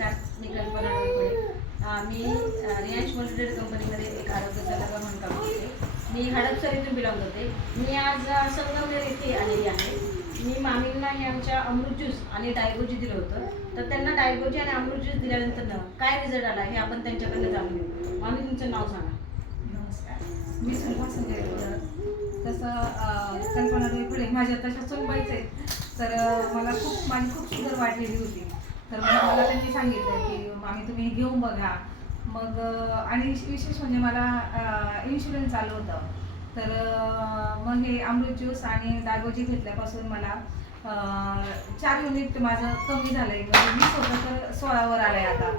नमस्कार, मी कल्पना डोईफळे. मी Reliance multitrade कंपनीमध्ये एक आरोग्य सल्लागार म्हणून काम करते. मी हडपसर इथून बिलॉंग करते. मी आज संगमनेर येथे आलेली आहे. मी मामींना हे आमच्या अमृत ज्यूस आणि डायगोजी दिलं होतं. तर त्यांना डायगोजी आणि अमृत ज्यूस दिल्यानंतर काय रिझल्ट आला हे आपण त्यांच्याकडनं जाणून घेऊ. मामी, तुमचं नाव सांगा. नमस्कार, मी सुलभा संजय बोलत. तसं कल्पना डोईफळे माझ्या तशा सुनबाईच आहेत. तर माझी खूप शुगर वाढलेली होती. तर मला त्यांनी सांगितलं की मामी तुम्ही हे घेऊन बघा. मग आणि विशेष म्हणजे मला इन्शुरन्स चालू होतं. तर मग हे अमृत ज्यूस आणि डायगोजी घेतल्यापासून मला 4 युनिट माझं कमी झालं आहे. म्हणजे 20 होतं तर 16वर आलं आहे आता.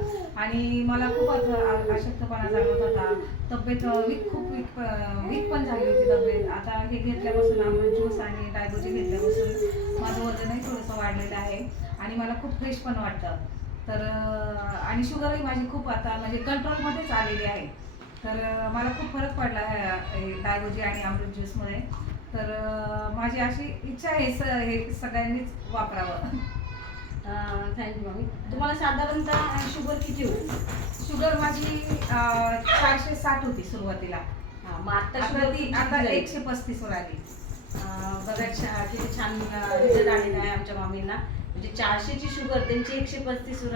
आणि मला खूप अशक्तपणा जाणवत होता. तब्येत वीक पण झाली होती तब्येत. आता हे घेतल्यापासून अमृत ज्यूस आणि डायगोजी घेतल्यापासून माझं वजनही थोडंसं वाढलेलं आहे आणि मला खूप फ्रेश पण वाटतं. तर आणि शुगरही माझी खूप आता म्हणजे कंट्रोलमध्येच आलेली आहे. तर मला खूप फरक पडला आहे डायगोजी आणि अमृत ज्यूसमध्ये. तर माझी अशी इच्छा आहे हे सगळ्यांनीच वापरावं. थँक्यू मामी. तुम्हाला साधारणतः शुगर किती होती? शुगर माझी 460 होती सुरुवातीला. मग आता आता 135 वर आली. बघा, किती छान रिझल्ट आलेला आहे आमच्या मामींना. म्हणजे 400ची शुगर त्यांची 135 वर